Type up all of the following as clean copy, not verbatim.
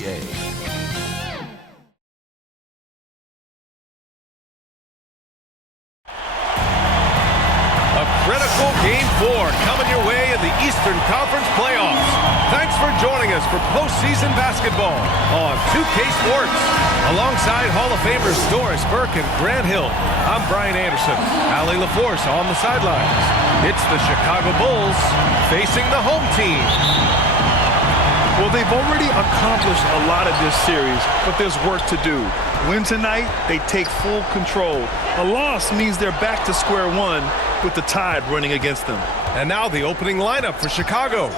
NBA. A critical Game 4 coming your way in the Eastern Conference playoffs. Thanks for joining us for postseason basketball on 2K Sports. Alongside Hall of Famers Doris Burke and Grant Hill, I'm Brian Anderson. Allie LaForce on the sidelines. It's the Chicago Bulls facing the home team. Well, they've already accomplished a lot of this series, but there's work to do. Win tonight, they take full control. A loss means they're back to square one with the tide running against them. And now the opening lineup for Chicago.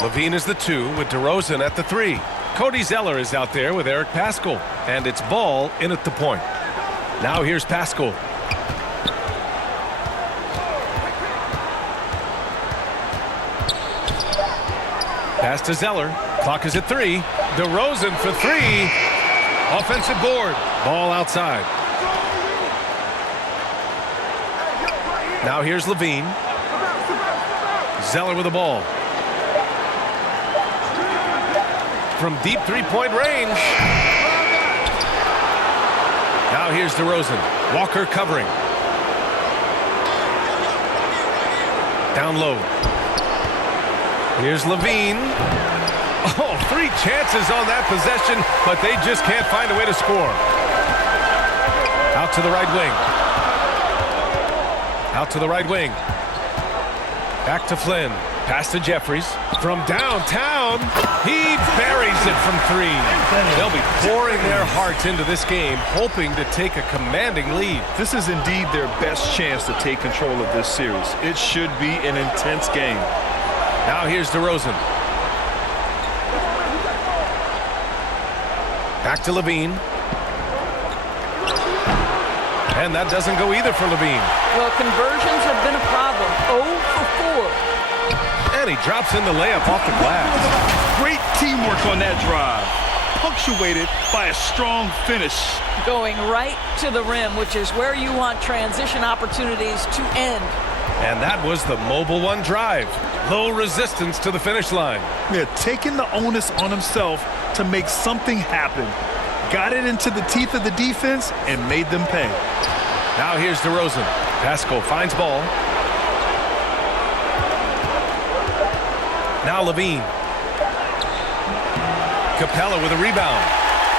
LaVine is the 2 with DeRozan at the 3. Cody Zeller is out there with Eric Paschall. And it's Ball in at the point. Now here's Paschall. Pass to Zeller. Clock is at 3. DeRozan for 3. Offensive board. Ball outside. Now here's LaVine. Zeller with the ball. From deep three-point range. Now here's DeRozan. Walker covering. Down low. Here's LaVine. Oh, 3 chances on that possession, but they just can't find a way to score. Out to the right wing. Out to the right wing. Back to Flynn. Pass to Jeffries. From downtown, he buries it from 3. They'll be pouring their hearts into this game, hoping to take a commanding lead. This is indeed their best chance to take control of this series. It should be an intense game. Now here's DeRozan. Back to LaVine. And that doesn't go either for LaVine. Well, conversions have been a problem. 0 for 4. And he drops in the layup off the glass. Great teamwork on that drive, punctuated by a strong finish. Going right to the rim, which is where you want transition opportunities to end. And that was the Mobile One drive. Low resistance to the finish line. Yeah, taking the onus on himself to make something happen. Got it into the teeth of the defense and made them pay. Now here's DeRozan. Paschall finds Ball. Now LaVine. Capella with a rebound.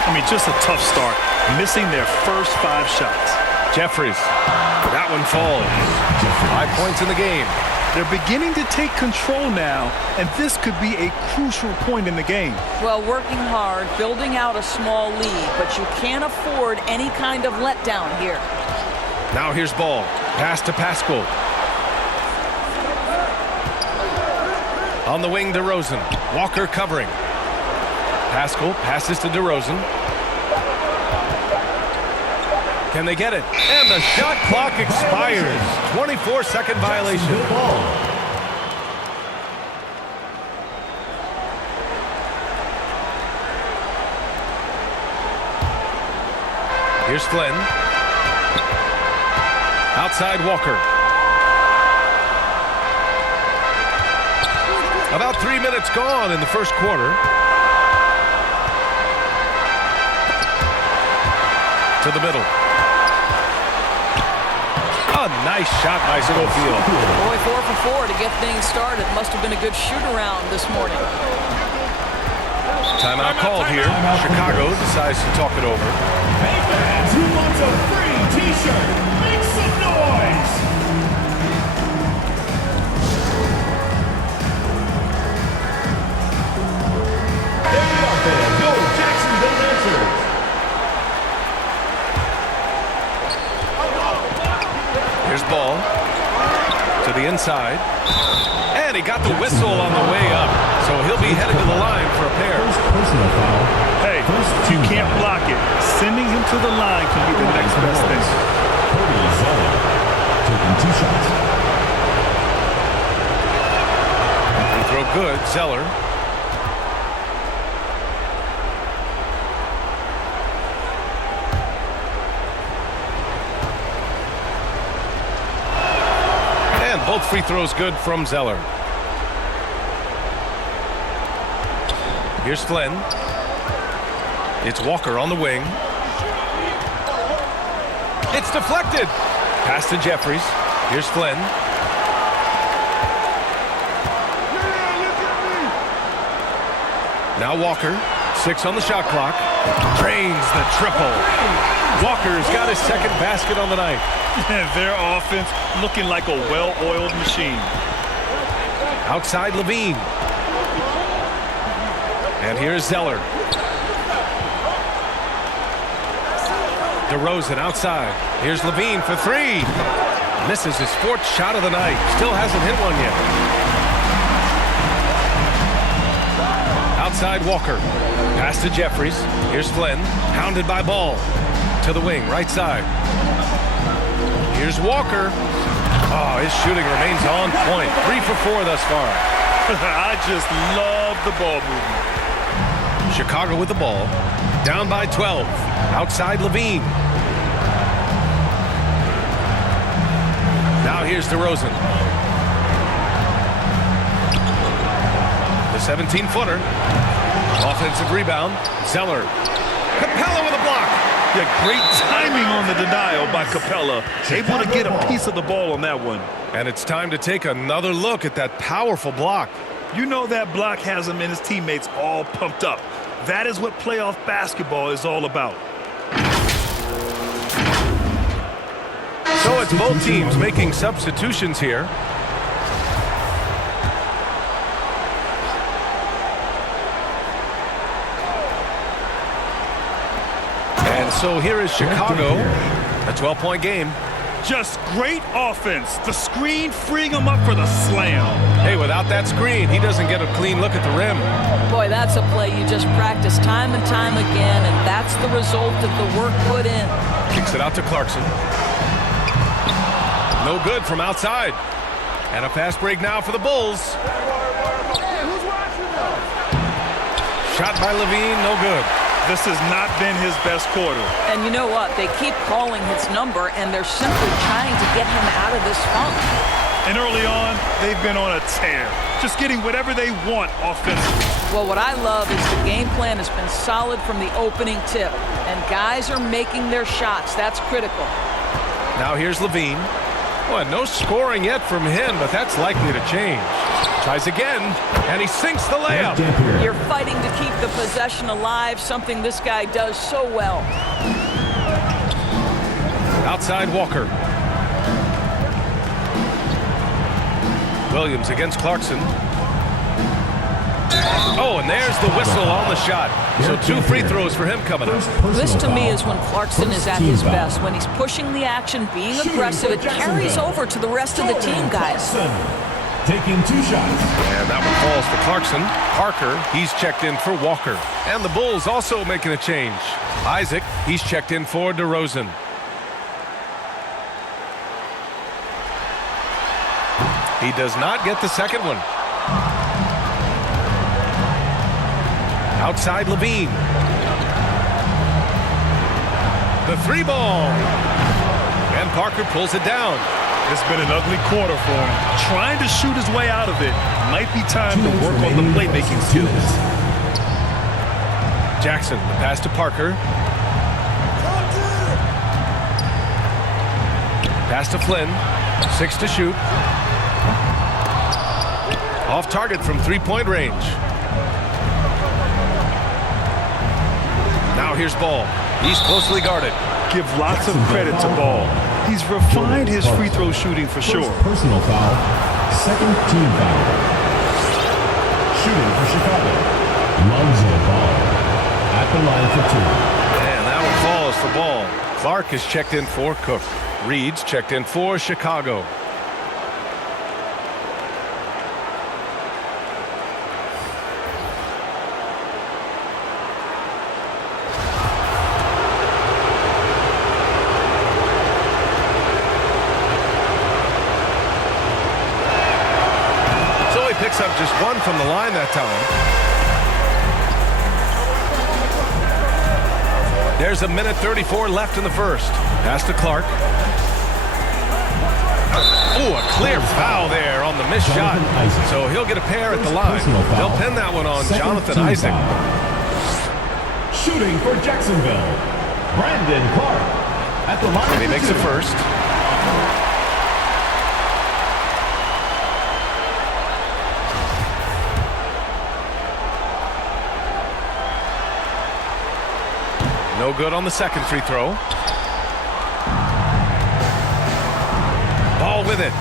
I mean, just a tough start. Missing their first 5 shots. Jeffries. That one falls. 5 points in the game. They're beginning to take control now, and this could be a crucial point in the game. Well, working hard, building out a small lead, but you can't afford any kind of letdown here. Now here's Ball. Pass to Paschall. On the wing, DeRozan. Walker covering. Paschall passes to DeRozan. Can they get it? And the shot clock expires. 24-second violation. Here's Flynn. Outside Walker. About 3 minutes gone in the first quarter. To the middle. A nice shot by Schofield. Boy, 4 for 4 to get things started. Must have been a good shoot-around this morning. Timeout called here. Chicago decides to talk it over. Hey fans, who wants a free t-shirt? Make some noise! There you are, fans. Go Jacksonville Lancers! Here's Ball to the inside. And he got the whistle on the way up. So he'll be headed to the line for a pair. Hey, you can't block it. Sending him to the line can be the next best thing. Taking 2 shots. Free throw good. Zeller. And both free throws good from Zeller. Here's Flynn. It's Walker on the wing. It's deflected. Pass to Jeffries. Here's Flynn. Now Walker. 6 on the shot clock. Drains the triple. Walker's got his second basket on the night. Their offense looking like a well-oiled machine. Outside Levine. And here's Zeller. DeRozan outside. Here's Levine for 3. Misses his 4th shot of the night. Still hasn't hit one yet. Outside Walker. Pass to Jeffries. Here's Flynn. Hounded by Ball. To the wing, right side. Here's Walker. Oh, his shooting remains on point. 3 for 4 thus far. I just love the ball movement. Chicago with the ball. Down by 12. Outside Levine. Now here's DeRozan. The 17-footer. Offensive rebound. Zeller. Capella with a block. Yeah, great timing on the denial by Capella. Able to get a piece of the ball on that one. And it's time to take another look at that powerful block. You know that block has him and his teammates all pumped up. That is what playoff basketball is all about. So it's both teams making substitutions here. And so here is Chicago, a 12-point game. Just great offense. The screen freeing him up for the slam. Hey, without that screen, he doesn't get a clean look at the rim. Boy, that's a play you just practice time and time again, and that's the result of the work put in. Kicks it out to Clarkson. No good from outside. And a fast break now for the Bulls. Shot by Levine, no good. This has not been his best quarter. And you know what? They keep calling his number, and they're simply trying to get him out of this funk. And early on, they've been on a tear. Just getting whatever they want offensively. Well, what I love is the game plan has been solid from the opening tip. And guys are making their shots. That's critical. Now here's Levine. Well, no scoring yet from him, but that's likely to change. Tries again, and he sinks the layup. You're fighting to keep the possession alive, something this guy does so well. Outside Walker. Williams against Clarkson. Oh, and there's the whistle on the shot. So 2 free throws for him coming up. This to me is when Clarkson is at his best. When he's pushing the action, being aggressive, it carries over to the rest of the team, guys. Taking 2 shots. And that one falls for Clarkson. Parker, he's checked in for Walker. And the Bulls also making a change. Isaac, he's checked in for DeRozan. He does not get the second one. Outside Levine. The 3 ball. And Parker pulls it down. It's been an ugly quarter for him. Trying to shoot his way out of it. Might be time to work on the playmaking skills. Jackson, the pass to Parker. Pass to Flynn. 6 to shoot. Off target from 3-point range. Now here's Ball. He's closely guarded. Give lots of credit to Ball. He's refined his free throw shooting for sure. Personal foul. Second team foul. Shooting for Chicago. Lonzo Ball at the line for 2. And that one falls for Ball. Clark is checked in for Cook. Reed's checked in for Chicago. Picks up just 1 from the line that time. There's 1:34 left in the first. Pass to Clark. Oh, a clear foul there on the missed shot. So he'll get a pair at the line. They'll pin that one on Jonathan Isaac. Shooting for Jacksonville, Brandon Clark. At the line And he makes two. it first. No good on the second free throw. Ball with it.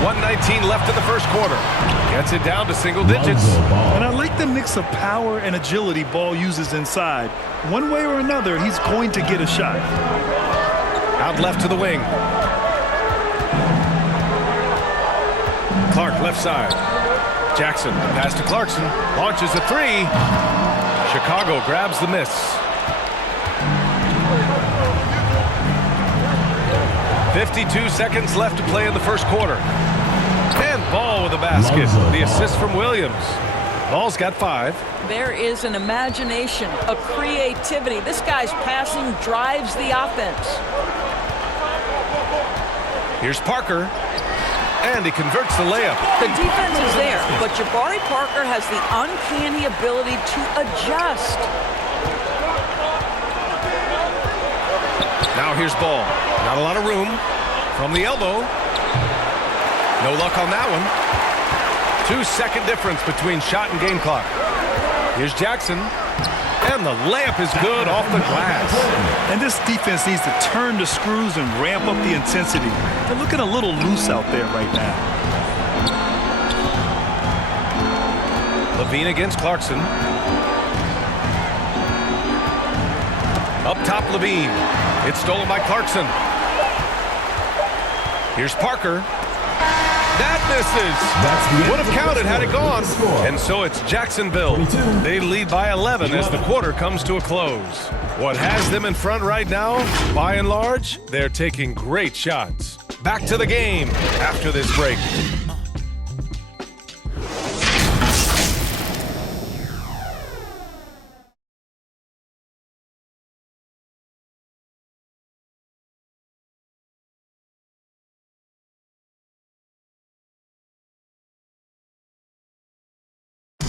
1:19 left in the first quarter. Gets it down to single digits. And I like the mix of power and agility Ball uses inside. One way or another, he's going to get a shot. Out left to the wing. Clark left side. Jackson, pass to Clarkson. Launches a three. Chicago grabs the miss. 52 seconds left to play in the first quarter. And Ball with a basket. The assist from Williams. Ball's got 5. There is an imagination, a creativity. This guy's passing drives the offense. Here's Parker. And he converts the layup. The defense is there, but Jabari Parker has the uncanny ability to adjust. Now here's Ball. Not a lot of room. From the elbow. No luck on that one. 2-second difference between shot and game clock. Here's Jackson. And the layup is good off the glass. And this defense needs to turn the screws and ramp up the intensity. They're looking a little loose out there right now. Levine against Clarkson. Up top, Levine. It's stolen by Clarkson. Here's Parker. That misses. Would have counted had it gone. And so it's Jacksonville. They lead by 11 as the quarter comes to a close. What has them in front right now, by and large, they're taking great shots. Back to the game after this break.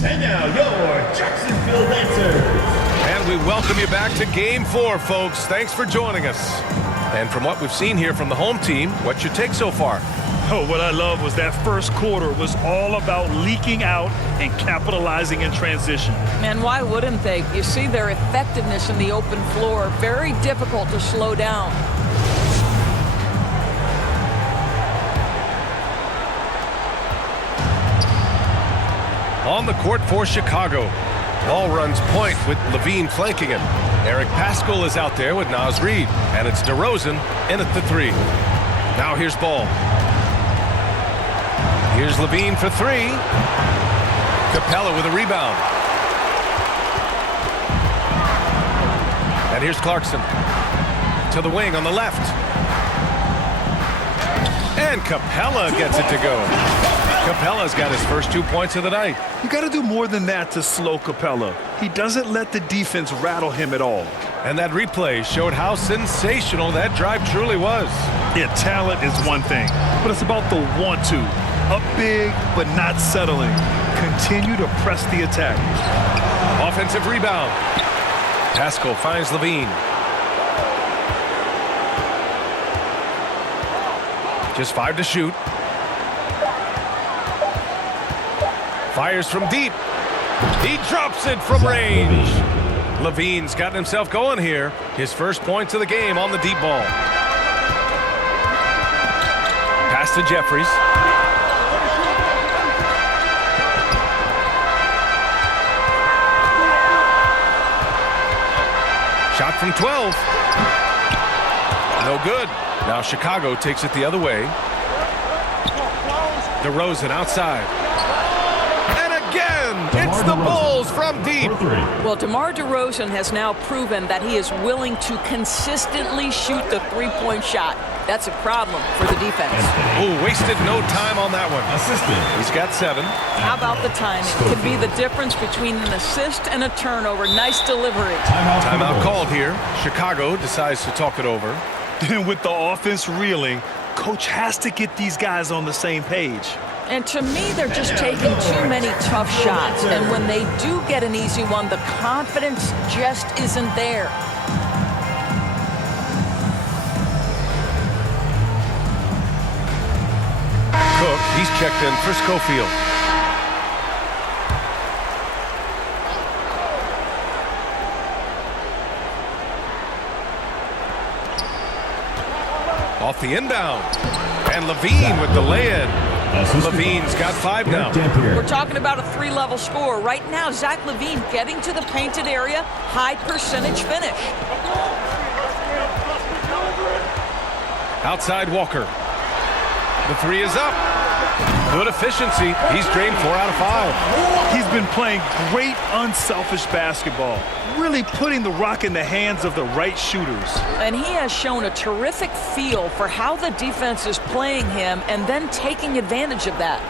And now your Jacksonville Lancers. And we welcome you back to Game 4, folks. Thanks for joining us. And from what we've seen here from the home team, what's your take so far? Oh, what I love was that first quarter was all about leaking out and capitalizing in transition. And why wouldn't they? You see their effectiveness in the open floor. Very difficult to slow down. On the court for Chicago. Ball runs point with Levine flanking him. Eric Paschall is out there with Naz Reid. And it's DeRozan in at the 3. Now here's Ball. Here's Levine for 3. Capella with a rebound. And here's Clarkson. To the wing on the left. And Capella gets it to go. Capella's got his first 2 points of the night. You got to do more than that to slow Capella. He doesn't let the defense rattle him at all. And that replay showed how sensational that drive truly was. Yeah, talent is one thing, but it's about the want-to. Up big, but not settling. Continue to press the attack. Offensive rebound. Paschall finds Levine. Just 5 to shoot. Fires from deep. He drops it from range. Levine's gotten himself going here. His first points of the game on the deep ball. Pass to Jeffries. Shot from 12. No good. Now Chicago takes it the other way. DeRozan outside. It's the Bulls from deep. Well, DeMar DeRozan has now proven that he is willing to consistently shoot the three-point shot. That's a problem for the defense. Oh, wasted no time on that one. He's got 7. How about the timing? Could be the difference between an assist and a turnover. Nice delivery. Timeout called here. Chicago decides to talk it over. And with the offense reeling, coach has to get these guys on the same page. And to me, they're just taking too many tough shots. And when they do get an easy one, the confidence just isn't there. Cook, he's checked in for Schofield. Off the inbound. And Levine with the lay-in. Levine's got 5 now. We're talking about a 3-level score. Right now, Zach LaVine getting to the painted area, high percentage finish. Outside Walker. The 3 is up. Good efficiency. He's drained 4 out of 5. He's been playing great unselfish basketball, really putting the rock in the hands of the right shooters. And he has shown a terrific feel for how the defense is playing him and then taking advantage of that.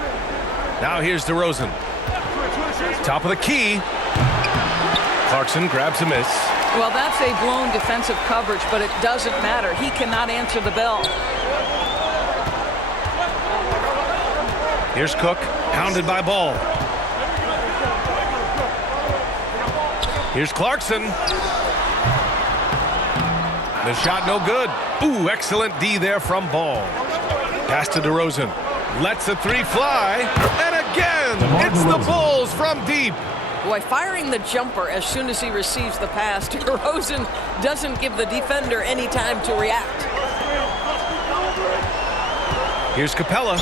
Now here's DeRozan. Top of the key. Clarkson grabs a miss. Well, that's a blown defensive coverage, but it doesn't matter. He cannot answer the bell. Here's Cook, pounded by Ball. Here's Clarkson. The shot no good. Ooh, excellent D there from Ball. Pass to DeRozan. Lets a 3 fly. And again, it's the Bulls from deep. Boy, firing the jumper as soon as he receives the pass to DeRozan doesn't give the defender any time to react. Here's Capella.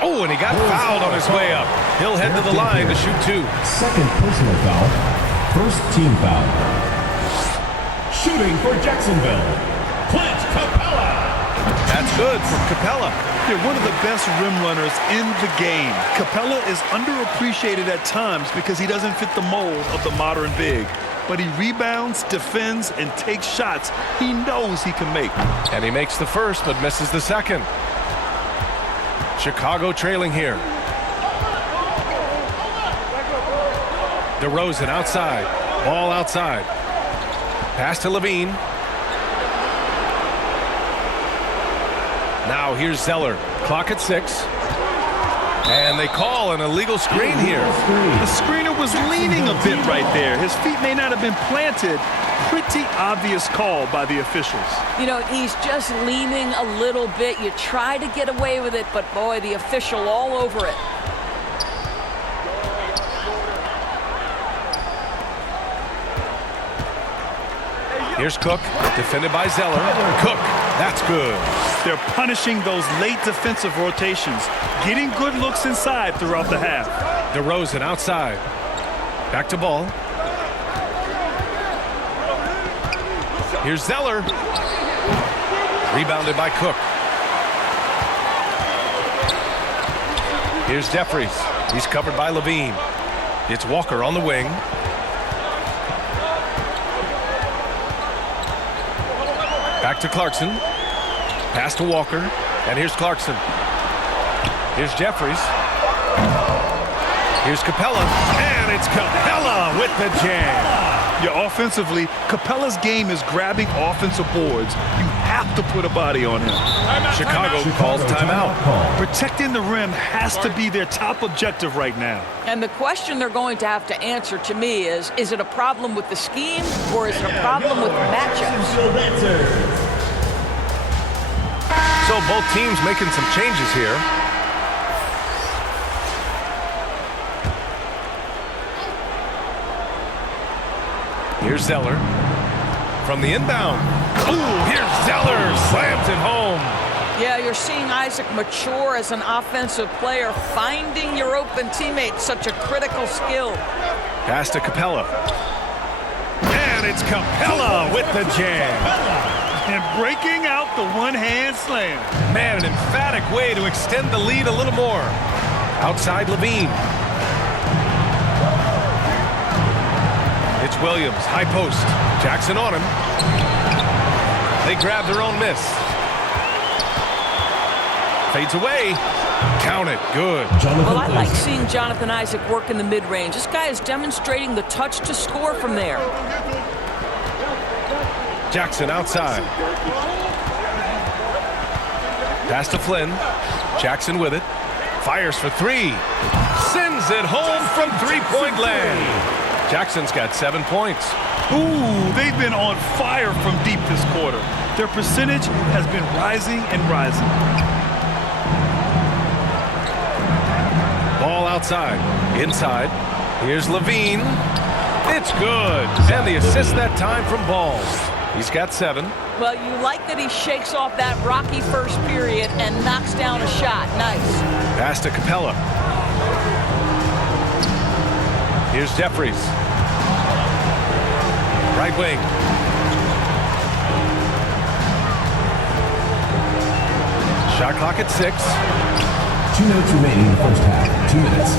Oh, and he got fouled on his way up. He'll head to the line to shoot 2. Second personal foul. First team foul. Shooting for Jacksonville, Clint Capella. That's good from Capella. They're one of the best rim runners in the game. Capella is underappreciated at times because he doesn't fit the mold of the modern big. But he rebounds, defends, and takes shots he knows he can make. And he makes the first, but misses the second. Chicago trailing here. DeRozan outside. Ball outside. Pass to Levine. Now here's Zeller. Clock at 6. And they call an illegal screen here. The screener was leaning a bit right there. His feet may not have been planted. Pretty obvious call by the officials. You know, he's just leaning a little bit. You try to get away with it, but boy, the official all over it. Here's Cook, defended by Zeller. Cook, that's good. They're punishing those late defensive rotations, getting good looks inside throughout the half. DeRozan outside. Back to Ball. Here's Zeller. Rebounded by Cook. Here's Jeffries. He's covered by Levine. It's Walker on the wing. Back to Clarkson. Pass to Walker. And here's Clarkson. Here's Jeffries. Here's Capella. And it's Capella with the jam. Yeah, offensively, Capella's game is grabbing offensive boards. You have to put a body on him. Chicago calls timeout. Protecting the rim has to be their top objective right now. And the question they're going to have to answer to me is it a problem with the scheme or is it a problem with matchups? So both teams making some changes here. Here's Zeller from the inbound. Ooh, here's Zeller, slams it home. Yeah, you're seeing Isaac mature as an offensive player. Finding your open teammate, such a critical skill. Pass to Capella. And it's Capella with the jam. And breaking out the one-hand slam. Man, an emphatic way to extend the lead a little more. Outside Levine. It's Williams, high post. Jackson on him. They grab their own miss. Fades away. Count it. Good. Well, I like seeing Jonathan Isaac work in the mid-range. This guy is demonstrating the touch to score from there. Jackson outside. Pass to Flynn. Jackson with it. Fires for three. Sends it home from three-point land. Jackson's got 7 points. Ooh, they've been on fire from deep this quarter. Their percentage has been rising and rising. Ball outside. Inside. Here's Levine. It's good. And the assist that time from Ball. He's got 7. Well, you like that he shakes off that rocky first period and knocks down a shot. Nice. Pass to Capella. Here's Jeffries. Right wing. Shot clock at 6. 2 minutes remaining in the first half. 2 minutes.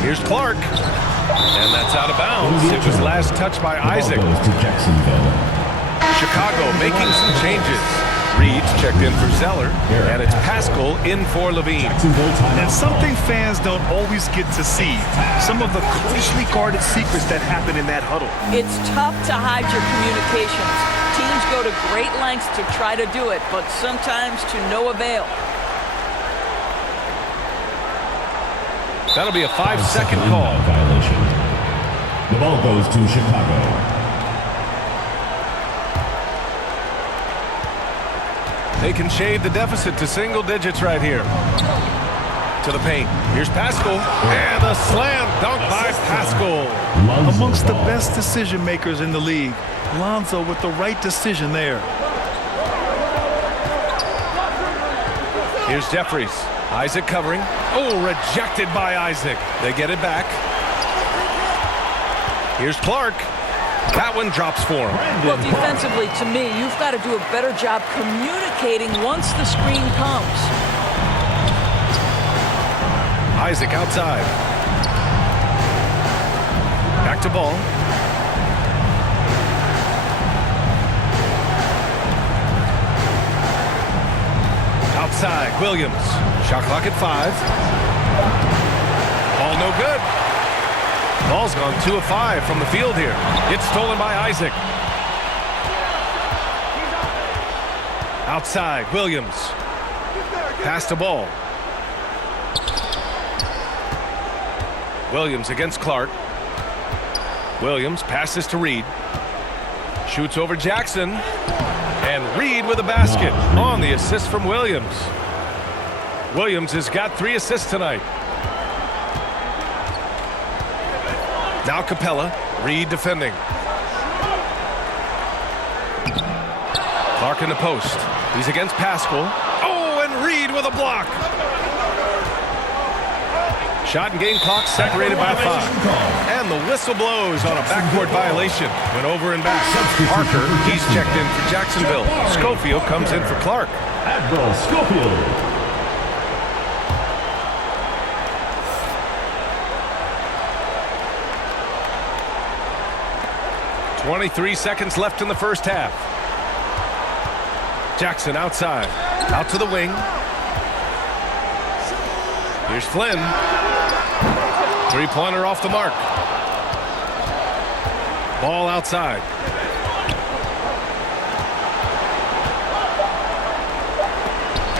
Here's Clark. And that's out of bounds. It was last touched by Isaac. Goes to Jacksonville. Chicago making some changes. Reed's checked in for Zeller. And it's Pascal in for Levine. And something fans don't always get to see. Some of the closely guarded secrets that happen in that huddle. It's tough to hide your communications. Teams go to great lengths to try to do it, but sometimes to no avail. That'll be a 5-second call. Violation. The ball goes to Chicago. They can shave the deficit to single digits right here. To the paint. Here's Pascal. And a slam dunk by Pascal. Amongst the best decision makers in the league. Lonzo with the right decision there. Here's Jeffries. Isaac covering. Oh, rejected by Isaac. They get it back. Here's Clark. That one drops for him. Well, defensively, to me, you've got to do a better job communicating once the screen comes. Isaac outside. Back to Ball. Outside, Williams. Shot clock at 5. Ball no good. Ball's gone 2 of 5 from the field here. It's stolen by Isaac. Outside, Williams. Pass to Ball. Williams against Clark. Williams passes to Reed. Shoots over Jackson. And Reed with a basket on the assist from Williams. Williams has got 3 assists tonight. Now Capella. Reed defending. Clark in the post. He's against Pascal. Oh, and Reed with a block. Shot and game clock separated by 5. And the whistle blows on a backcourt violation. Went over and back. Parker, he's checked in for Jacksonville. Schofield comes in for Clark. Admiral Schofield. 23 seconds left in the first half. Jackson outside. Out to the wing. Here's Flynn. Three-pointer off the mark. Ball outside.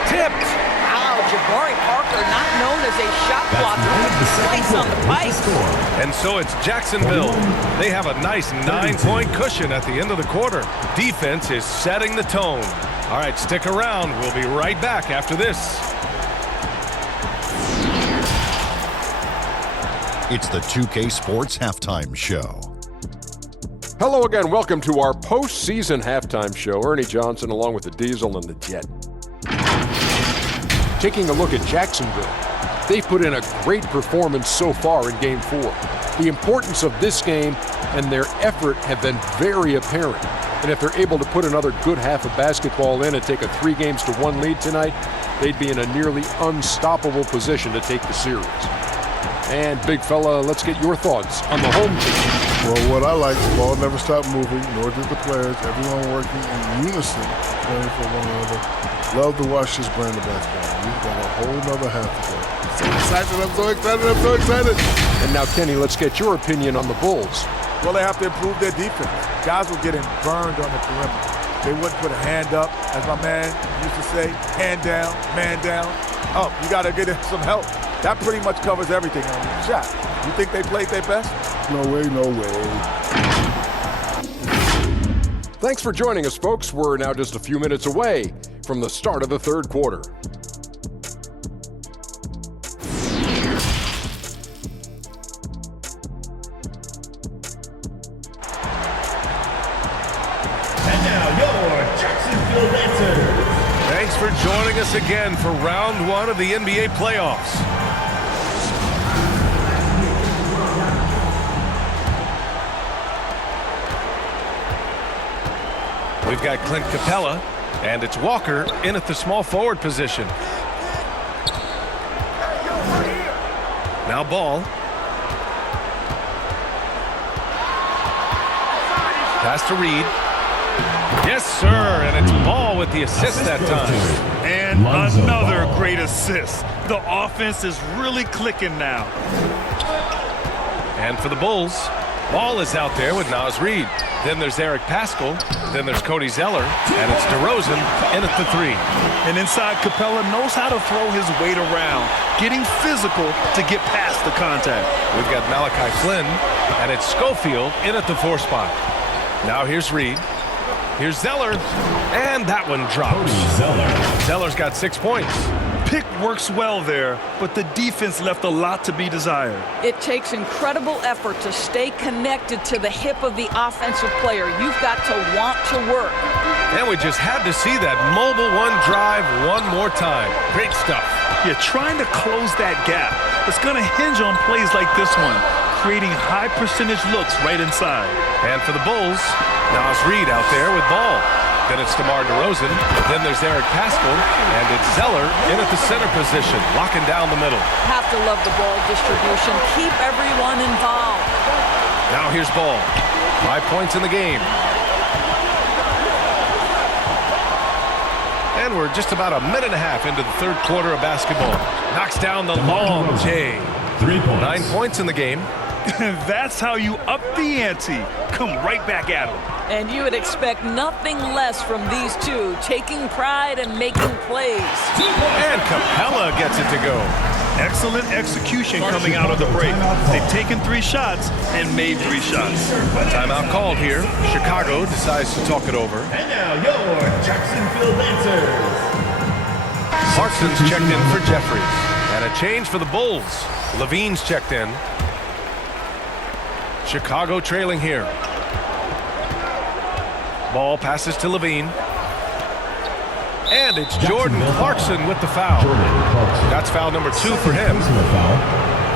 Tipped. Wow, Jabari Parker, not known as a shot blocker, twice on the pipe. And so it's Jacksonville. They have a nice 9-point cushion at the end of the quarter. Defense is setting the tone. All right, stick around. We'll be right back after this. It's the 2K Sports Halftime Show. Hello again. Welcome to our postseason halftime show. Ernie Johnson along with the Diesel and the Jet. Taking a look at Jacksonville, they've put in a great performance so far in Game 4. The importance of this game and their effort have been very apparent. And if they're able to put another good half of basketball in and take a 3-1 lead tonight, they'd be in a nearly unstoppable position to take the series. And big fella, let's get your thoughts on the home team. Well, what I like, the ball never stopped moving, nor did the players. Everyone working in unison, playing for one another. Love to watch this brand of basketball. We've got a whole nother half to go. I'm so excited. And now, Kenny, let's get your opinion on the Bulls. Well, they have to improve their defense. Guys were getting burned on the perimeter. They wouldn't put a hand up, as my man used to say, hand down, man down. Oh, you got to get him some help. That pretty much covers everything on the shot. You think they played their best? No way, no way. Thanks for joining us, folks. We're now just a few minutes away from the start of the third quarter. And now your Jacksonville Lancers. Thanks for joining us again for round one of the NBA playoffs. We've got Clint Capella, and it's Walker in at the small forward position. Now Ball. Pass to Reed. Yes, sir, and it's Ball with the assist that time. And Lonzo another Ball. great assist. The offense is really clicking now. And for the Bulls, Ball is out there with Naz Reid. Then there's Eric Paschall. Then there's Cody Zeller. And it's DeRozan in at the three. And inside, Capella knows how to throw his weight around, getting physical to get past the contact. We've got Malachi Flynn, and it's Schofield in at the four spot. Now here's Reed. Here's Zeller, and that one drops. Zeller's got 6 points. Pick works well there, but the defense left a lot to be desired. It takes incredible effort to stay connected to the hip of the offensive player. You've got to want to work. And we just had to see that mobile one drive one more time. Great stuff. You're trying to close that gap. It's going to hinge on plays like this one, creating high percentage looks right inside. And for the Bulls, Naz Reid out there with Ball. Then it's DeMar DeRozan. Then there's Eric Paschall. And it's Zeller in at the center position, locking down the middle. Have to love the ball distribution. Keep everyone involved. Now here's Ball. 5 points in the game. And we're just about a minute and a half into the third quarter of basketball. Knocks down the long J. 3 points. 9 points in the game. That's how you up the ante. Come right back at them. And you would expect nothing less from these two, taking pride and making plays. And Capella gets it to go. Excellent execution coming out of the break. They've taken 3 shots and made 3 shots. Timeout called here. Chicago decides to talk it over. And now your Jacksonville Lancers. Clarkson's checked in for Jeffries. And a change for the Bulls. Levine's checked in. Chicago trailing here. Ball passes to Levine. And it's Jordan Clarkson with the foul. That's foul number 2 for him.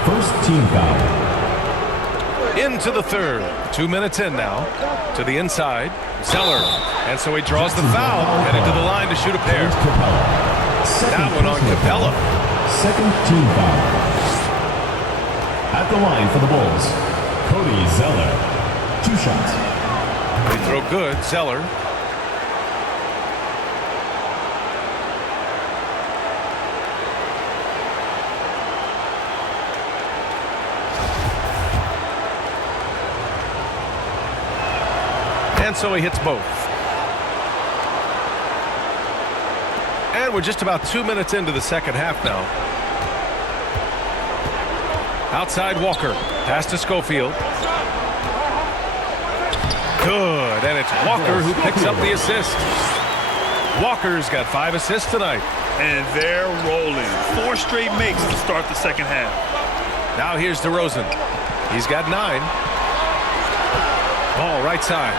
First team foul. Into the third. 2 minutes in now. To the inside. Zeller. And so he draws the foul. Heading to the line to shoot a pair. That one on Capella. Second team foul. At the line for the Bulls, Cody Zeller. 2 shots. They throw good. Zeller. And so he hits both. And we're just about 2 minutes into the second half now. Outside Walker. Pass to Schofield. Good, and it's Walker who picks up the assist. Walker's got 5 assists tonight. And they're rolling. 4 straight makes to start the second half. Now here's DeRozan. He's got 9. Ball right side.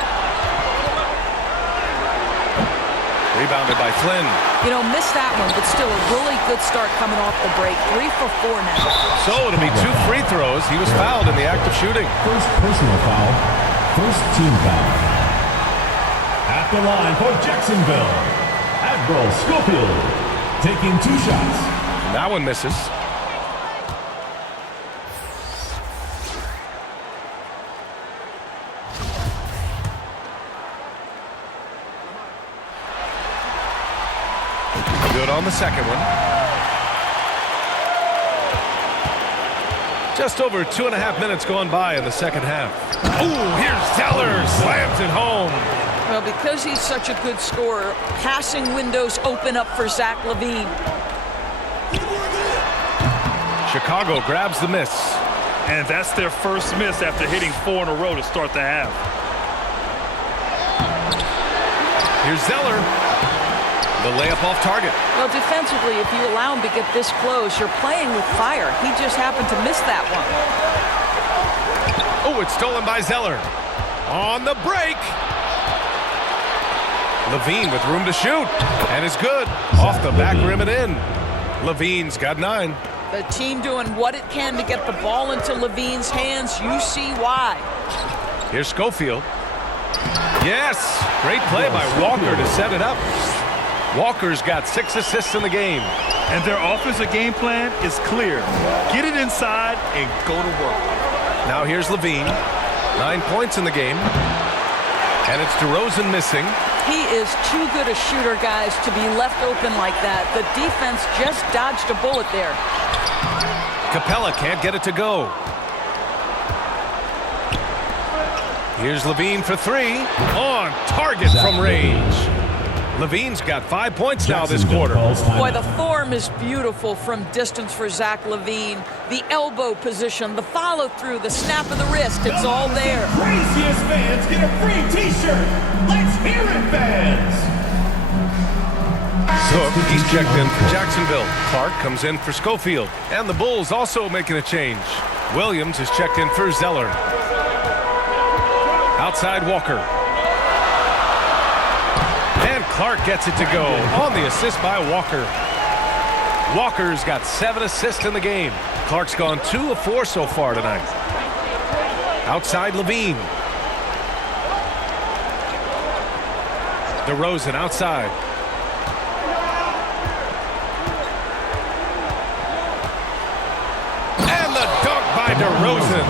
Rebounded by Flynn. You know, missed that one, but still a really good start coming off the break. 3 for 4 now. So it'll be 2 free throws. He was fouled in the act of shooting. First personal foul. First team foul. At the line for Jacksonville, Admiral Schofield taking 2 shots. That one misses. Good on the second one. Just over 2.5 minutes gone by in the second half. Ooh, here's Zeller, slams it home. Well, because he's such a good scorer, passing windows open up for Zach LaVine. Chicago grabs the miss. And that's their first miss after hitting 4 in a row to start the half. Here's Zeller. The layup off target. Well, defensively, if you allow him to get this close, you're playing with fire. He just happened to miss that one. Oh, it's stolen by Zeller. On the break. Levine with room to shoot. And it's good. Off the back rim and in. Levine's got 9. The team doing what it can to get the ball into Levine's hands. You see why. Here's Schofield. Yes! Great play by Walker to set it up. Walker's got 6 assists in the game. And their offensive game plan is clear. Get it inside and go to work. Now here's Levine. 9 points in the game. And it's DeRozan missing. He is too good a shooter, guys, to be left open like that. The defense just dodged a bullet there. Capella can't get it to go. Here's Levine for 3. On target from range. Levine's got 5 points now this quarter. Boy, the form is beautiful from distance for Zach Levine. The elbow position, the follow-through, the snap of the wrist, it's all there. Craziest fans get a free T-shirt. Let's hear it, fans. Zook, he's checked in for Jacksonville. Clark comes in for Schofield. And the Bulls also making a change. Williams is checked in for Zeller. Outside Walker. And Clark gets it to go on the assist by Walker. Walker's got 7 assists in the game. Clark's gone 2 of 4 so far tonight. Outside Levine. DeRozan outside. And the dunk by DeRozan.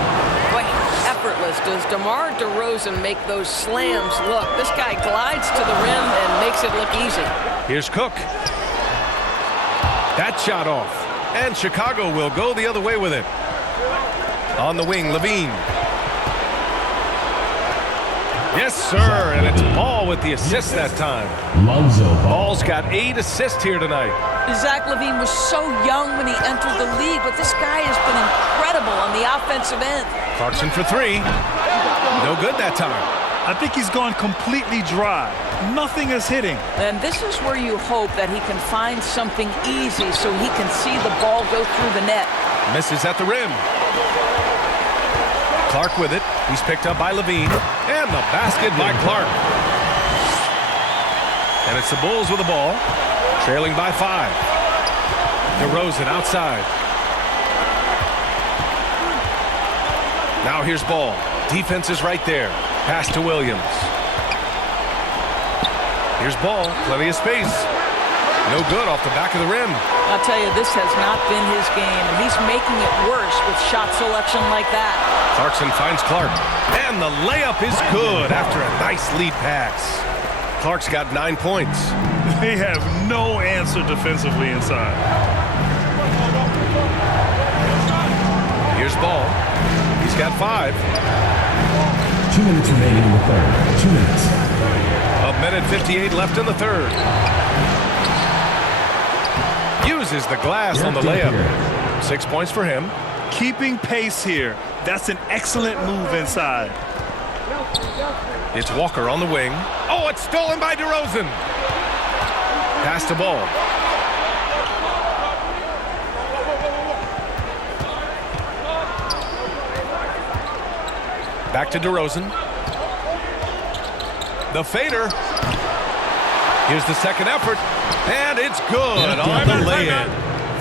Boy, effortless does DeMar DeRozan make those slams look. This guy glides to the rim and makes it look easy. Here's Cook. That shot off. And Chicago will go the other way with it. On the wing, Levine. Yes, sir, and it's Ball with the assist that time. Ball's got 8 assists here tonight. Zach Levine was so young when he entered the league, but this guy has been incredible on the offensive end. Clarkson for 3. No good that time. I think he's gone completely dry. Nothing is hitting. And this is where you hope that he can find something easy so he can see the ball go through the net. Misses at the rim. Clark with it. He's picked up by Levine. And the basket by Clark. And it's the Bulls with the ball. Trailing by 5. DeRozan outside. Now here's Ball. Defense is right there. Pass to Williams. Here's Ball. Plenty of space. No good off the back of the rim. I'll tell you, this has not been his game, and he's making it worse with shot selection like that. Clarkson finds Clark. And the layup is good after a nice lead pass. Clark's got 9 points. They have no answer defensively inside. Here's Ball. He's got 5. 2 minutes remaining in the third. 2 minutes. A minute 58 left in the third. Uses the glass on the layup. 6 points for him. Keeping pace here. That's an excellent move inside. It's Walker on the wing. Oh, it's stolen by DeRozan. Pass to Ball. Back to DeRozan. The fader. Here's the second effort. And it's good on the lay-in.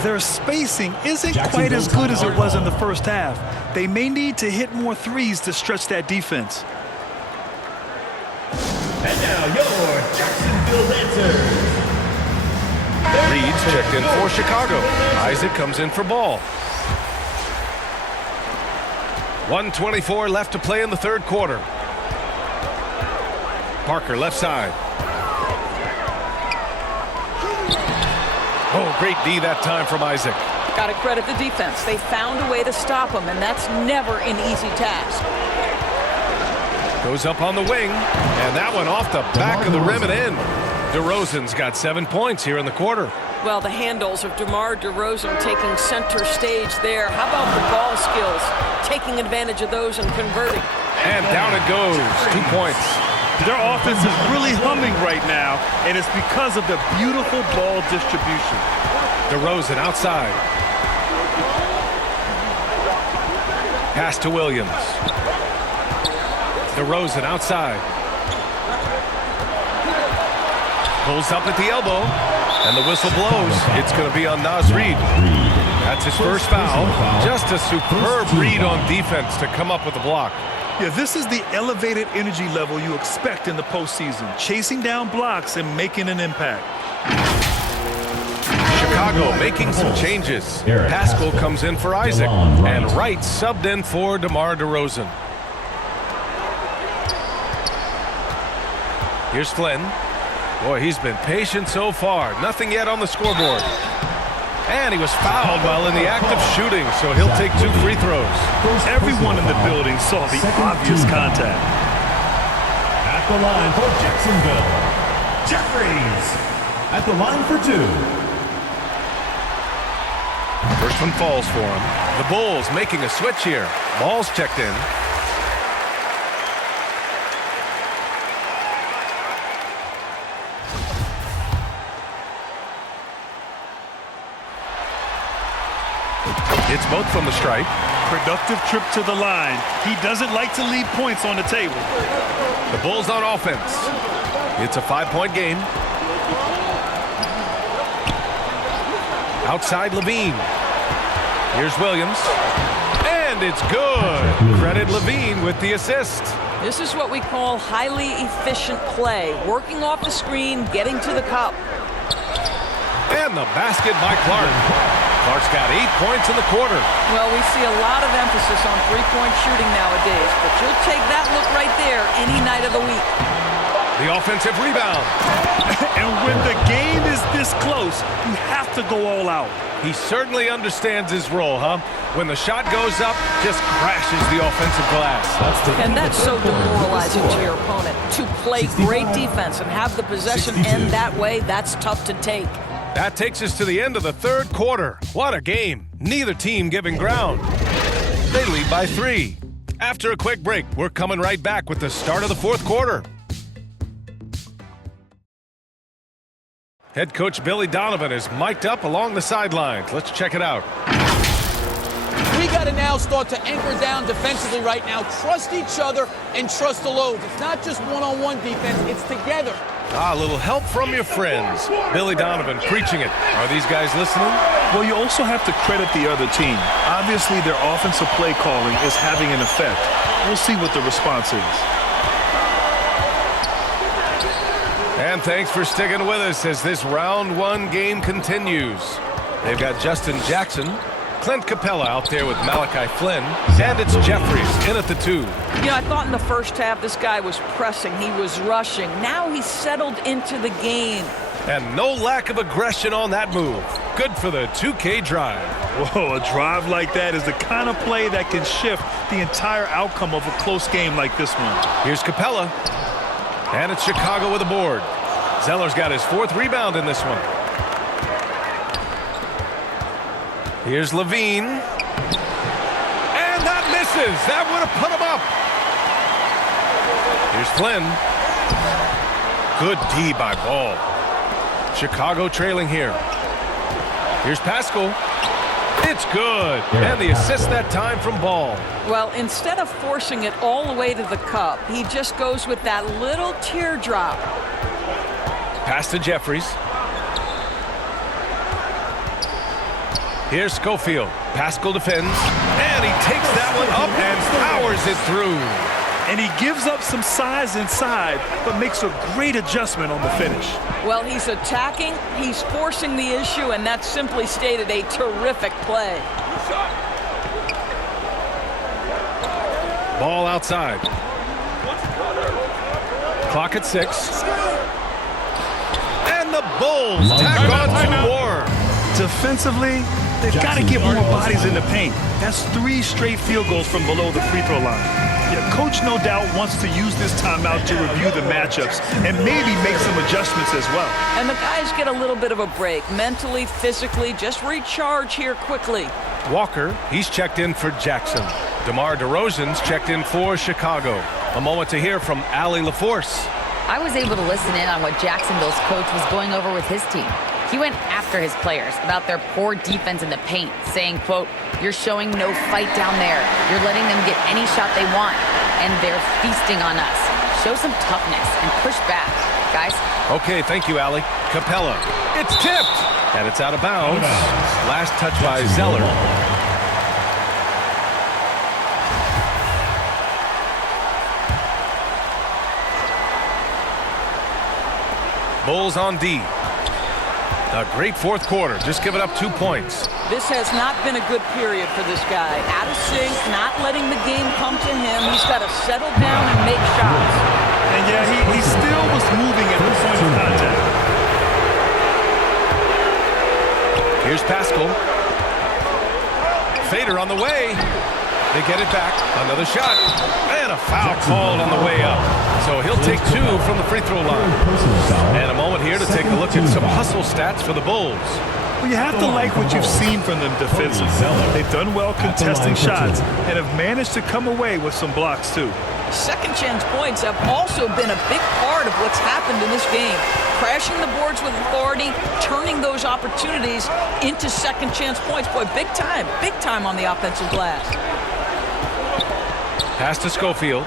Their spacing isn't quite as good as it was in the first half. They may need to hit more threes to stretch that defense. And now your Jacksonville Lancers. Reed's checked in for Chicago. Isaac comes in for Ball. 1:24 left to play in the third quarter. Parker left side. Oh, great D that time from Isaac. Got to credit the defense. They found a way to stop him, and that's never an easy task. Goes up on the wing, and that one off the back of the rim and in. DeRozan's got 7 points here in the quarter. Well, the handles of DeMar DeRozan taking center stage there. How about the ball skills? Taking advantage of those and converting. And down it goes. 2 points. Their offense is really humming right now, and it's because of the beautiful ball distribution. DeRozan outside. Pass to Williams. DeRozan outside. Pulls up at the elbow, and the whistle blows. It's going to be on Naz Reid. That's his first foul. Just a superb read on defense to come up with the block. Yeah, this is the elevated energy level you expect in the postseason, chasing down blocks and making an impact. Chicago making some changes. Pascal comes in for Isaac, and Wright subbed in for DeMar DeRozan. Here's Flynn. Boy, he's been patient so far. Nothing yet on the scoreboard. And he was fouled while in the act of shooting, so he'll take 2 free throws. Everyone in the building saw the obvious contact. At the line for Jacksonville, Jeffries. At the line for 2. First one falls for him. The Bulls making a switch here. Ball's checked in. It's both from the stripe. Productive trip to the line. He doesn't like to leave points on the table. The Bulls on offense. It's a 5-point game. Outside Levine. Here's Williams. And it's good. Credit Levine with the assist. This is what we call highly efficient play. Working off the screen, getting to the cup. And the basket by Clark. Clark's got 8 points in the quarter. Well, we see a lot of emphasis on three-point shooting nowadays, but you'll take that look right there any night of the week. The offensive rebound. And when the game is this close, you have to go all out. He certainly understands his role, huh? When the shot goes up, just crashes the offensive glass. And that's so demoralizing to your opponent. To play great defense and have the possession end that way, that's tough to take. That takes us to the end of the third quarter. What a game. Neither team giving ground. They lead by 3. After a quick break, we're coming right back with the start of the fourth quarter. Head coach Billy Donovan is mic'd up along the sidelines. Let's check it out. We got to now start to anchor down defensively right now. Trust each other and trust the loads. It's not just one-on-one defense, it's together. A little help from your friends. Billy Donovan preaching it. Are these guys listening? Well, you also have to credit the other team. Obviously, their offensive play calling is having an effect. We'll see what the response is. And thanks for sticking with us as this round 1 game continues. They've got Justin Jackson, Clint Capella out there with Malachi Flynn, and it's Jeffries in at the 2. You know, I thought in the first half this guy was pressing, he was rushing. Now he's settled into the game. And no lack of aggression on that move. Good for the 2K drive. Whoa, a drive like that is the kind of play that can shift the entire outcome of a close game like this one. Here's Capella. And it's Chicago with a board. Zeller's got his 4th rebound in this one. Here's Levine. And that misses. That would have put him up. Here's Flynn. Good D by Ball. Chicago trailing here. Here's Pascal. It's good. And the assist that time from Ball. Well, instead of forcing it all the way to the cup, he just goes with that little teardrop. Pass to Jeffries. Here's Schofield. Pascal defends. And he takes that one up and powers it through. And he gives up some size inside, but makes a great adjustment on the finish. Well, he's attacking, he's forcing the issue, and that's simply stated a terrific play. Ball outside. Clock at 6. And the Bulls tack on 2 more. Defensively, They've got to get more bodies in the paint. That's 3 straight field goals from below the free throw line. Yeah, coach no doubt wants to use this timeout to review the matchups and maybe make some adjustments as well. And the guys get a little bit of a break, mentally, physically, just recharge here quickly. Walker, he's checked in for Jackson. DeMar DeRozan's checked in for Chicago. A moment to hear from Allie LaForce. I was able to listen in on what Jacksonville's coach was going over with his team. He went after his players about their poor defense in the paint, saying, quote, "You're showing no fight down there. You're letting them get any shot they want, and they're feasting on us. Show some toughness and push back, guys." Okay, thank you, Allie. Capella, it's tipped, and it's out of bounds. Last touch by Zeller. Bulls on D. A great fourth quarter, just giving up 2 points. This has not been a good period for this guy. Out of sync, not letting the game come to him. He's got to settle down and make shots. And yeah, he still was moving at the point of contact. Here's Pascal. Fader on the way. They get it back. Another shot. And a foul called on the way up. So he'll take 2 from the free throw line. And a moment here to take a look at some hustle stats for the Bulls. Well, you have to like what you've seen from them defensively. They've done well contesting shots and have managed to come away with some blocks too. Second chance points have also been a big part of what's happened in this game. Crashing the boards with authority, turning those opportunities into second chance points. Boy, big time on the offensive glass. Pass to Schofield.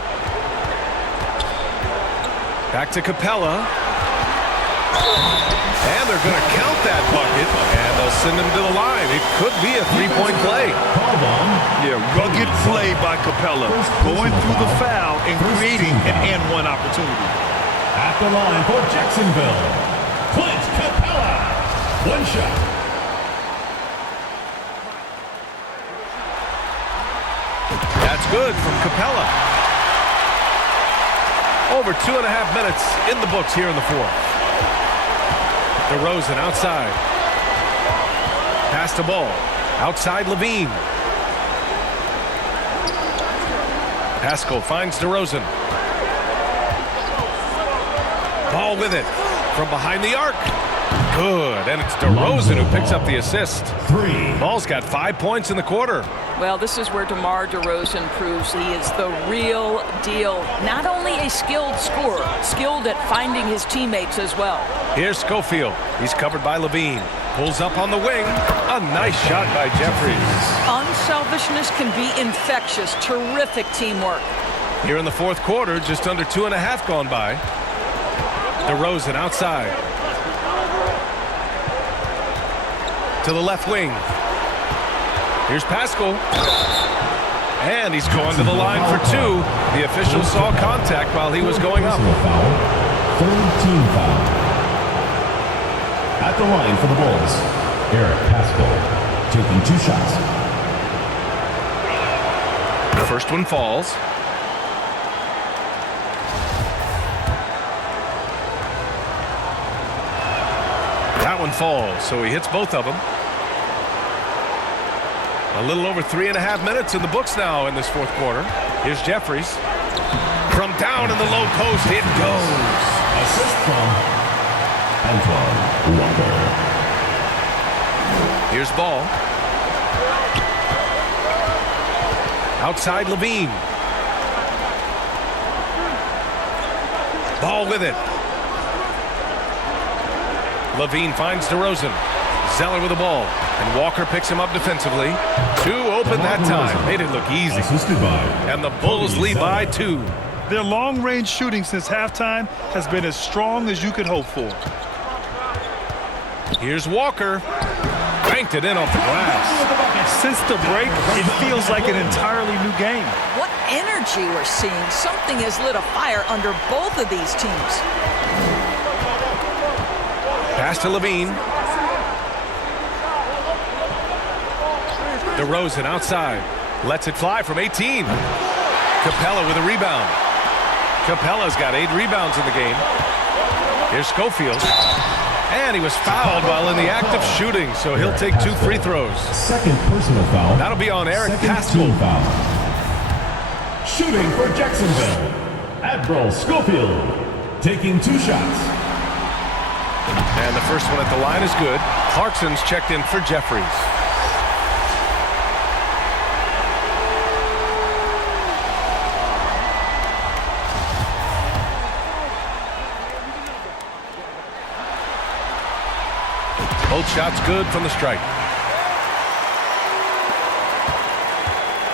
Back to Capella. And they're going to count that bucket, and they'll send him to the line. It could be a 3-point play. Yeah, rugged play by Capella, going through the foul and creating an and-one opportunity. At the line for Jacksonville, Clint Capella. 1 shot. That's good from Capella. Over 2.5 minutes in the books here in the fourth. DeRozan outside. Pass the ball. Outside Levine. Pascal finds DeRozan. Ball with it. From behind the arc. Good. And it's DeRozan who picks up the assist. Ball's got 5 points in the quarter. Well, this is where DeMar DeRozan proves he is the real deal. Not only a skilled scorer, skilled at finding his teammates as well. Here's Schofield. He's covered by Levine. Pulls up on the wing. A nice shot by Jeffries. Unselfishness can be infectious. Terrific teamwork. Here in the fourth quarter, just under 2.5 gone by. DeRozan outside. To the left wing. Here's Pascal. And he's going to the line for 2. The official saw contact while he was going up. Third team foul. At the line for the Bulls, Eric Pascal, taking 2 shots. The first one falls. That one falls, so he hits both of them. A little over 3.5 minutes in the books now in this fourth quarter. Here's Jeffries. From down in the low post, it goes. Assist from Antoine Walker. Here's Ball. Outside Levine. Ball with it. Levine finds DeRozan. Zeller with the ball. And Walker picks him up defensively. 2 open that time. Made it look easy. And the Bulls lead by 2. Their long-range shooting since halftime has been as strong as you could hope for. Here's Walker. Banked it in off the glass. Since the break, it feels like an entirely new game. What energy we're seeing. Something has lit a fire under both of these teams. Pass to Levine. DeRozan outside. Lets it fly from 18. Capella with a rebound. Capella's got 8 rebounds in the game. Here's Schofield. And he was fouled while in the act of shooting, so he'll take 2 free throws. Second personal foul. That'll be on Eric Second Paschal. team foul. Shooting for Jacksonville, Admiral Schofield, taking 2 shots. And the first one at the line is good. Clarkson's checked in for Jeffries. Both shots good from the stripe.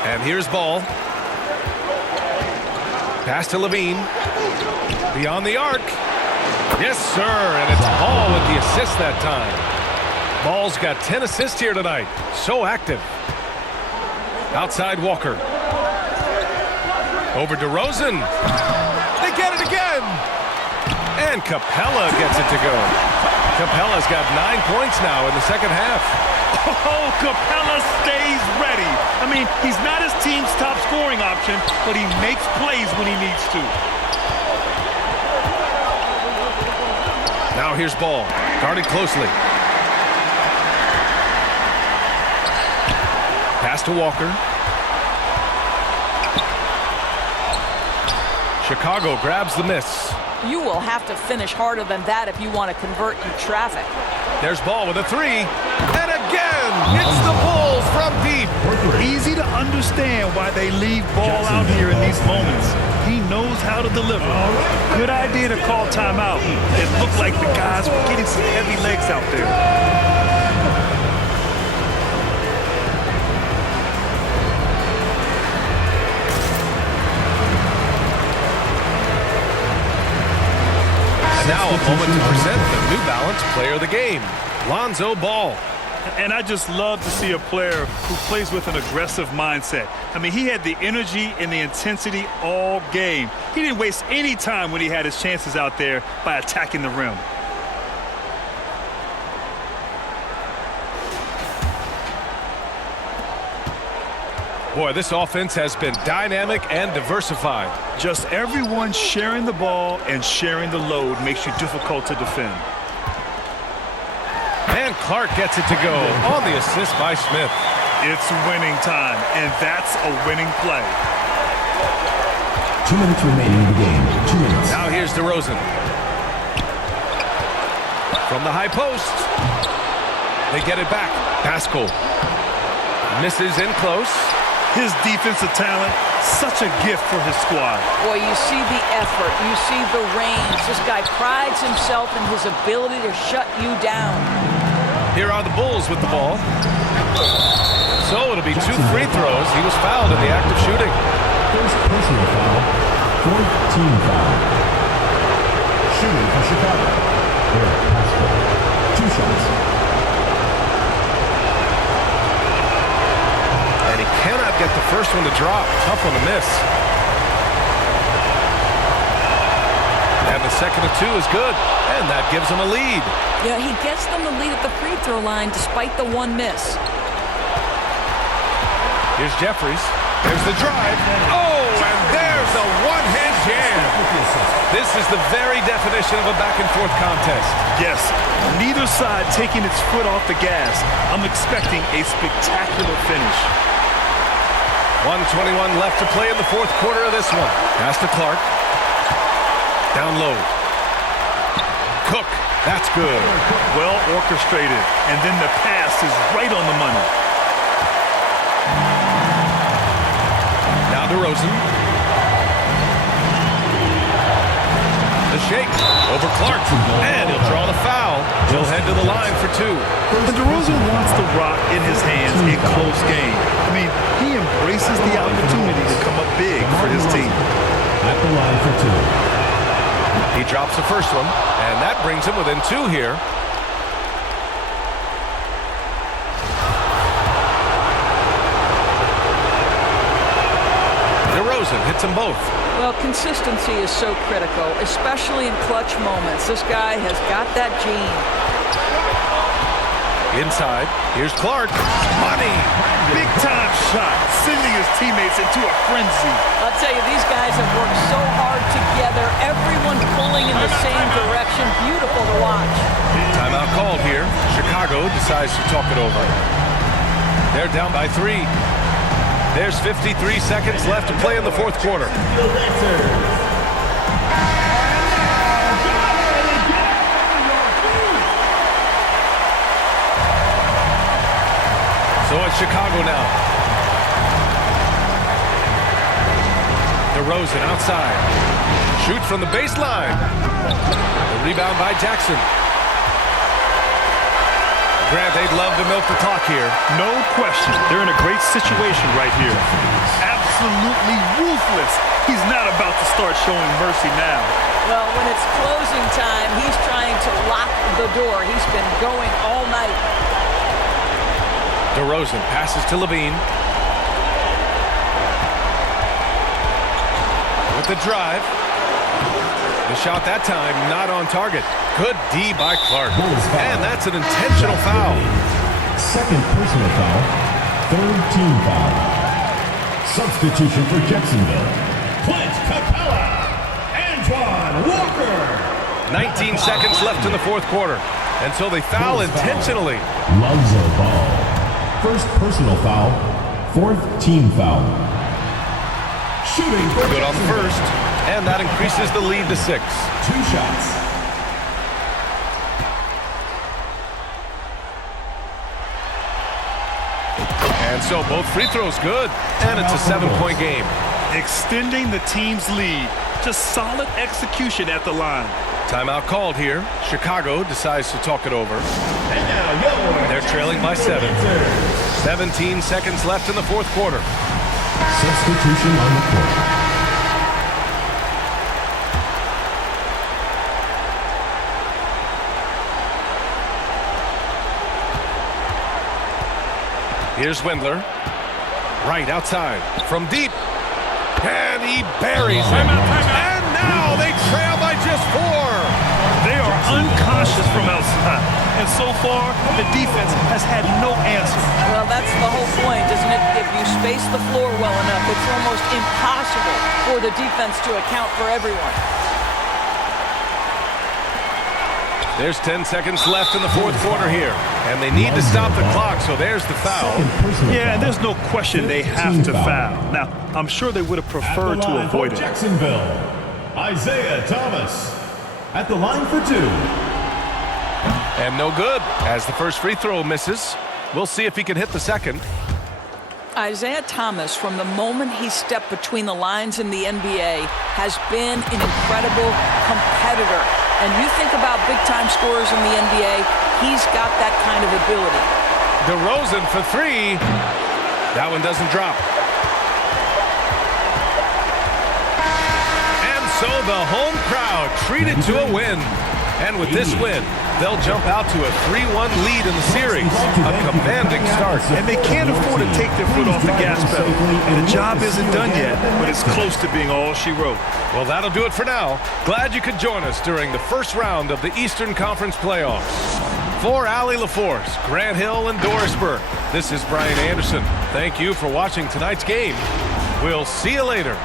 And here's Ball. Pass to Levine. Beyond the arc. Yes, sir. And it's Ball with the assist that time. Ball's got 10 assists here tonight. So active. Outside Walker. Over DeRozan. They get it again. And Capella gets it to go. Capella's got 9 points now in the second half. Oh, Capella stays ready. I mean, he's not his team's top scoring option, but he makes plays when he needs to. Now here's Ball, guarded closely. Pass to Walker. Chicago grabs the miss. You will have to finish harder than that if you want to convert in traffic. There's Ball with a 3. And again, it's the Bulls from deep. Easy to understand why they leave Ball out here in these moments. He knows how to deliver. Good idea to call timeout. It looked like the guys were getting some heavy legs out there. And now a moment to present the New Balance Player of the Game, Lonzo Ball. And I just love to see a player who plays with an aggressive mindset. I mean, he had the energy and the intensity all game. He didn't waste any time when he had his chances out there by attacking the rim. Boy, this offense has been dynamic and diversified. Just everyone sharing the ball and sharing the load makes you difficult to defend. And Clark gets it to go on the assist by Smith. It's winning time, and that's a winning play. 2 minutes remaining in the game. 2 minutes. Now here's DeRozan. From the high post. They get it back. Paschal misses in close. His defensive talent, such a gift for his squad. Boy, you see the effort. You see the range. This guy prides himself in his ability to shut you down. Here are the Bulls with the ball. So it'll be 2 free throws. He was fouled in the act of shooting. First personal foul. Fourth team foul. Shooting for Chicago, Eric Paschal. 2 shots. And he cannot get the first one to drop. Tough one to miss. And the second of 2 is good. And that gives him a lead. Yeah, he gets them the lead at the free throw line despite the 1 miss. Here's Jeffries. There's the drive. Oh, and there's a one-hand jam. This is the very definition of a back-and-forth contest. Yes, neither side taking its foot off the gas. I'm expecting a spectacular finish. 1:21 left to play in the fourth quarter of this one. Pass to Clark. Down low. Cook. That's good. Well orchestrated. And then the pass is right on the money. Now DeRozan. The shake over Clark. And he'll draw the foul. He'll head to the line for 2. And DeRozan wants the rock in his hands in close game. I mean, he embraces the opportunity to come up big for his team. At the line for 2. He drops the first one, and that brings him within 2 here. DeRozan hits them both. Well, consistency is so critical, especially in clutch moments. This guy has got that gene. Inside, here's Clark. Money! Big-time shot, sending his teammates into a frenzy. I'll tell you, these guys have worked so hard together, everyone pulling in the same direction. Beautiful to watch. called here. Chicago decides to talk it over. They're down by 3. There's 53 seconds left to play in the fourth quarter. So it's Chicago now. DeRozan outside. Shoots from the baseline. The rebound by Jackson. Grant, they'd love to milk the clock here. No question. They're in a great situation right here. Absolutely ruthless. He's not about to start showing mercy now. Well, when it's closing time, he's trying to lock the door. He's been going all night. DeRozan passes to Levine. With the drive. The shot that time not on target. Good D by Clark. And that's an intentional foul. Second personal foul. Third team foul. Substitution for Jacksonville. Clint Capella. Antoine Walker. 19 seconds left in the fourth quarter. And so they foul intentionally. Lonzo Ball. First personal foul. Fourth team foul. Shooting for good on the first. And that increases the lead to 6. 2 shots. And so both free throws good. And it's a 7-point game. Extending the team's lead. Just solid execution at the line. Timeout called here. Chicago decides to talk it over. And now they're trailing by 7. 17 seconds left in the fourth quarter. Substitution on the court. Here's Windler. Right outside. From deep. And he buries him. And now they trail by just 4. They are unconscious from outside. And so far, the defense has had no answer. Well, that's the whole point, isn't it? If you space the floor well enough, it's almost impossible for the defense to account for everyone. There's 10 seconds left in the fourth quarter here. And they need to stop the clock, so there's the foul. Yeah, and there's no question they have to foul. Now, I'm sure they would have preferred to avoid it. Jacksonville, Isaiah Thomas at the line for 2. And no good, as the first free throw misses. We'll see if he can hit the second. Isaiah Thomas, from the moment he stepped between the lines in the NBA, has been an incredible competitor. And you think about big-time scorers in the NBA, he's got that kind of ability. DeRozan for 3. That one doesn't drop. And so the home crowd treated to a win. And with this win, they'll jump out to a 3-1 lead in the series. A commanding start. And they can't afford to take their foot off the gas pedal. The job isn't done yet, but it's close to being all she wrote. Well, that'll do it for now. Glad you could join us during the first round of the Eastern Conference playoffs. For Allie LaForce, Grant Hill, and Doris Burke, this is Brian Anderson. Thank you for watching tonight's game. We'll see you later.